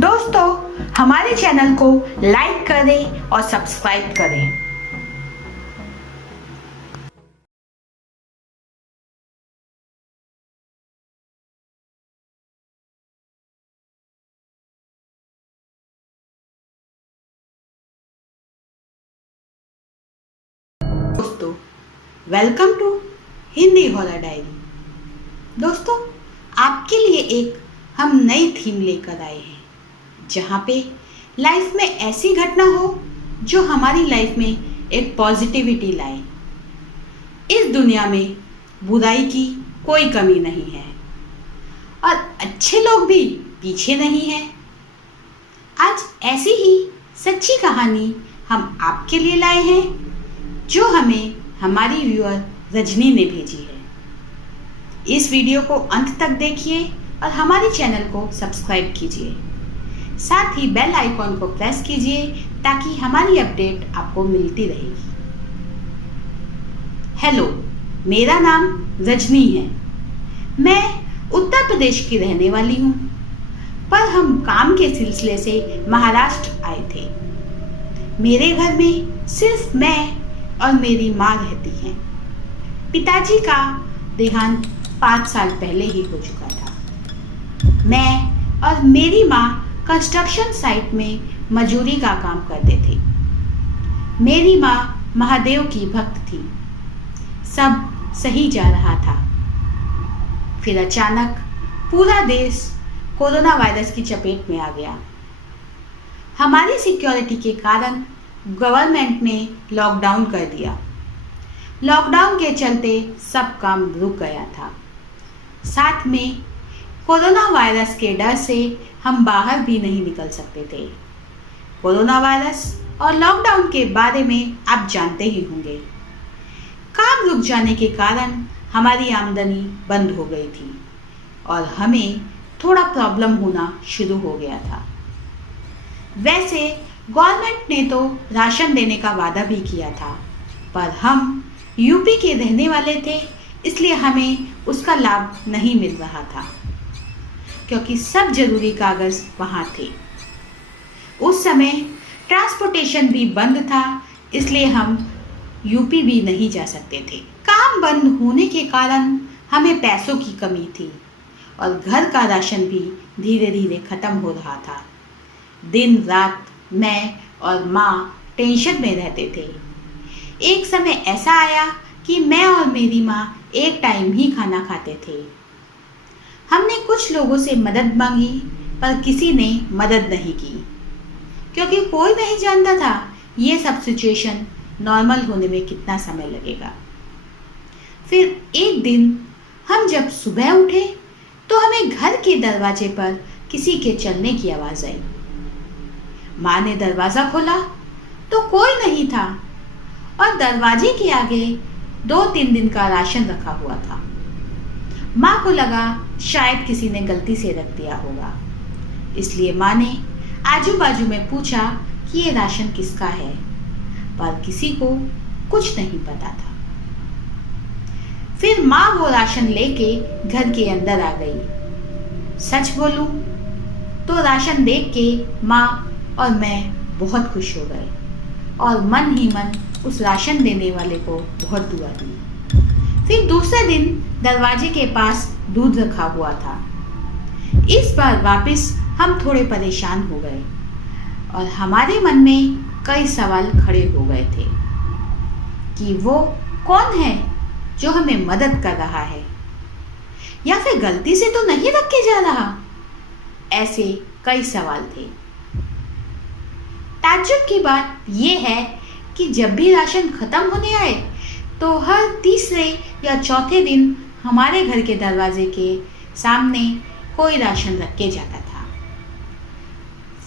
दोस्तों, हमारे चैनल को लाइक करें और सब्सक्राइब करें। दोस्तों, welcome to Hindi horror diary. दोस्तों, आपके लिए एक हम नई थीम लेकर आए हैं जहाँ पे लाइफ में ऐसी घटना हो जो हमारी लाइफ में एक पॉजिटिविटी लाए। इस दुनिया में बुराई की कोई कमी नहीं है और अच्छे लोग भी पीछे नहीं हैं। आज ऐसी ही सच्ची कहानी हम आपके लिए लाए हैं जो हमें हमारी व्यूअर रजनी ने भेजी है। इस वीडियो को अंत तक देखिए और हमारे चैनल को सब्सक्राइब कीजिए। साथ ही बेल आइकॉन को प्रेस कीजिए ताकि हमारी अपडेट आपको मिलती रहेगी। हेलो, मेरा नाम रजनी है। मैं उत्तर प्रदेश की रहने वाली हूँ, पर हम काम के सिलसिले से महाराष्ट्र आए थे। मेरे घर में सिर्फ मैं और मेरी माँ रहती हैं। पिताजी का देहांत 5 साल पहले ही हो चुका था। मैं और मेरी माँ कंस्ट्रक्शन साइट में मजदूरी का काम करते थे। मेरी माँ महादेव की भक्त थी। सब सही जा रहा था। फिर अचानक पूरा देश कोरोना वायरस की चपेट में आ गया। हमारी सिक्योरिटी के कारण गवर्नमेंट ने लॉकडाउन कर दिया। लॉकडाउन के चलते सब काम रुक गया था। साथ में कोरोना वायरस के डर से हम बाहर भी नहीं निकल सकते थे। कोरोना वायरस और लॉकडाउन के बारे में आप जानते ही होंगे। काम रुक जाने के कारण हमारी आमदनी बंद हो गई थी और हमें थोड़ा प्रॉब्लम होना शुरू हो गया था। वैसे गवर्नमेंट ने तो राशन देने का वादा भी किया था, पर हम यूपी के रहने वाले थे, इसलिए हमें उसका लाभ नहीं मिल रहा था क्योंकि सब जरूरी कागज वहाँ थे। उस समय ट्रांसपोर्टेशन भी बंद था, इसलिए हम यूपी भी नहीं जा सकते थे। काम बंद होने के कारण हमें पैसों की कमी थी और घर का राशन भी धीरे धीरे ख़त्म हो रहा था। दिन रात मैं और माँ टेंशन में रहते थे। एक समय ऐसा आया कि मैं और मेरी माँ एक टाइम ही खाना खाते थे। हमने कुछ लोगों से मदद मांगी, पर किसी ने मदद नहीं की क्योंकि कोई नहीं जानता था ये सब सिचुएशन नॉर्मल होने में कितना समय लगेगा। फिर एक दिन हम जब सुबह उठे तो हमें घर के दरवाजे पर किसी के चलने की आवाज़ आई। माँ ने दरवाज़ा खोला तो कोई नहीं था और दरवाजे के आगे 2-3 दिन का राशन रखा हुआ था। माँ को लगा शायद किसी ने गलती से रख दिया होगा, इसलिए माँ ने आजू बाजू में पूछा कि ये राशन किसका है, पर किसी को कुछ नहीं पता था। फिर माँ वो राशन लेके घर के अंदर आ गई। सच बोलूं तो राशन देख के माँ और मैं बहुत खुश हो गए और मन ही मन उस राशन देने वाले को बहुत दुआ दी। फिर दूसरे दिन दरवाजे के पास दूध रखा हुआ था। इस बार वापस हम थोड़े परेशान हो गए और हमारे मन में कई सवाल खड़े हो गए थे कि वो कौन है जो हमें मदद कर रहा है, या फिर गलती से तो नहीं रख के जा रहा। ऐसे कई सवाल थे। ताज्जुब की बात यह है कि जब भी राशन खत्म होने आए तो हर तीसरे या चौथे दिन हमारे घर के दरवाजे के सामने कोई राशन रख के जाता था।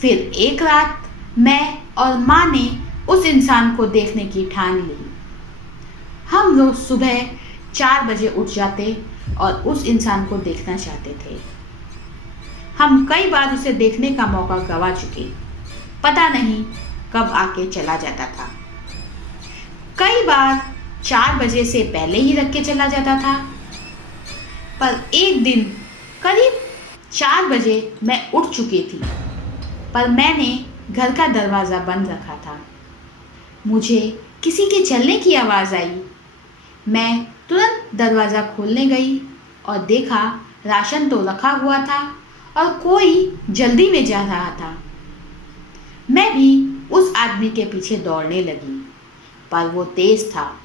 फिर एक रात मैं और माँ ने उस इंसान को देखने की ठान ली। हम रोज सुबह 4 बजे उठ जाते और उस इंसान को देखना चाहते थे। हम कई बार उसे देखने का मौका गवा चुके, पता नहीं कब आके चला जाता था। कई बार 4 बजे से पहले ही रख के चला जाता था, पर एक दिन करीब 4 बजे मैं उठ चुकी थी पर मैंने घर का दरवाज़ा बंद रखा था। मुझे किसी के चलने की आवाज़ आई। मैं तुरंत दरवाज़ा खोलने गई और देखा राशन तो रखा हुआ था और कोई जल्दी में जा रहा था। मैं भी उस आदमी के पीछे दौड़ने लगी, पर वो तेज था।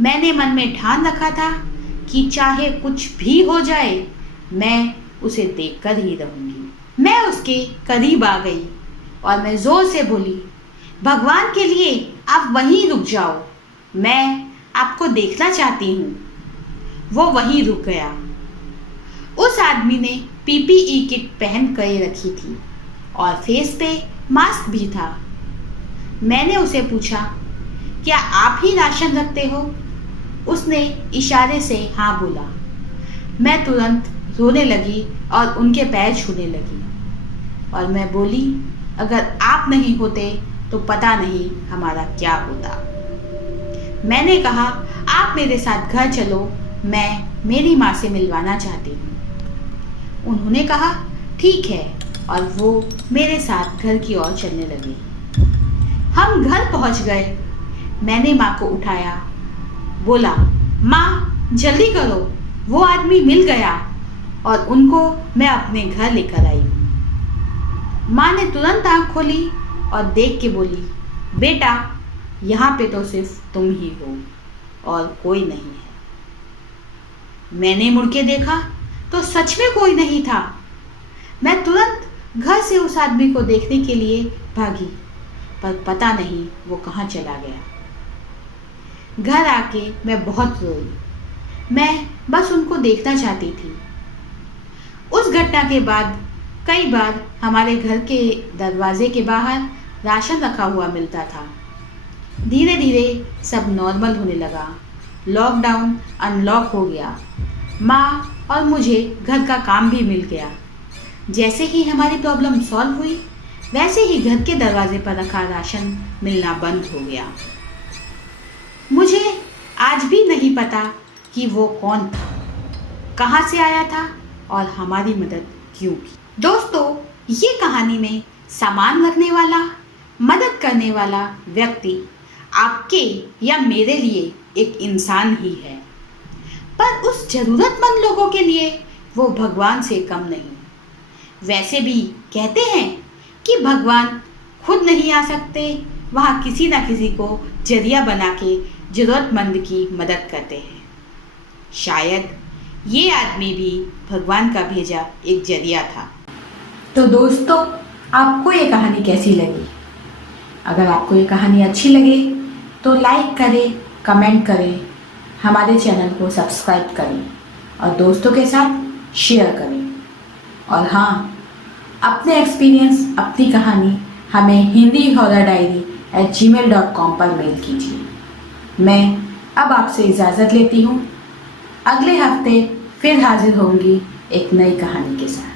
मैंने मन में ठान रखा था कि चाहे कुछ भी हो जाए, मैं उसे देखकर ही रहूंगी। मैं उसके करीब आ गई और मैं जोर से बोली, भगवान के लिए आप वहीं रुक जाओ, मैं आपको देखना चाहती हूँ। वो वहीं रुक गया। उस आदमी ने पीपीई किट पहन कर रखी थी और फेस पे मास्क भी था। मैंने उसे पूछा, क्या आप ही राशन रखते हो? उसने इशारे से हाँ बोला। मैं तुरंत रोने लगी और उनके पैर छूने लगी और मैं बोली, अगर आप नहीं होते तो पता नहीं हमारा क्या होता। मैंने कहा, आप मेरे साथ घर चलो, मैं मेरी माँ से मिलवाना चाहती हूँ। उन्होंने कहा, ठीक है, और वो मेरे साथ घर की ओर चलने लगे। हम घर पहुँच गए। मैंने माँ को उठाया, बोला, माँ जल्दी करो, वो आदमी मिल गया और उनको मैं अपने घर लेकर आई। माँ ने तुरंत आँख खोली और देख के बोली, बेटा यहाँ पे तो सिर्फ तुम ही हो और कोई नहीं है। मैंने मुड़ के देखा तो सच में कोई नहीं था। मैं तुरंत घर से उस आदमी को देखने के लिए भागी, पर पता नहीं वो कहाँ चला गया। घर आके मैं बहुत रोई। मैं बस उनको देखना चाहती थी। उस घटना के बाद कई बार हमारे घर के दरवाजे के बाहर राशन रखा हुआ मिलता था। धीरे धीरे सब नॉर्मल होने लगा। लॉकडाउन अनलॉक हो गया। माँ और मुझे घर का काम भी मिल गया। जैसे ही हमारी प्रॉब्लम सॉल्व हुई, वैसे ही घर के दरवाजे पर रखा राशन मिलना बंद हो गया। मुझे आज भी नहीं पता कि वो कौन था, कहाँ से आया था और हमारी मदद क्यों की। दोस्तों, ये कहानी में सामान रखने वाला, मदद करने वाला व्यक्ति आपके या मेरे लिए एक इंसान ही है, पर उस जरूरतमंद लोगों के लिए वो भगवान से कम नहीं। वैसे भी कहते हैं कि भगवान खुद नहीं आ सकते, वहाँ किसी ना किसी को जरिया बना के जरूरतमंद की मदद करते हैं। शायद ये आदमी भी भगवान का भेजा एक जरिया था। तो दोस्तों, आपको ये कहानी कैसी लगी? अगर आपको ये कहानी अच्छी लगे तो लाइक करें, कमेंट करें, हमारे चैनल को सब्सक्राइब करें और दोस्तों के साथ शेयर करें। और हाँ, अपने एक्सपीरियंस, अपनी कहानी हमें hindihorrordiary@gmail.com पर मेल कीजिए। मैं अब आपसे इजाज़त लेती हूँ। अगले हफ्ते फिर हाजिर होंगी एक नई कहानी के साथ।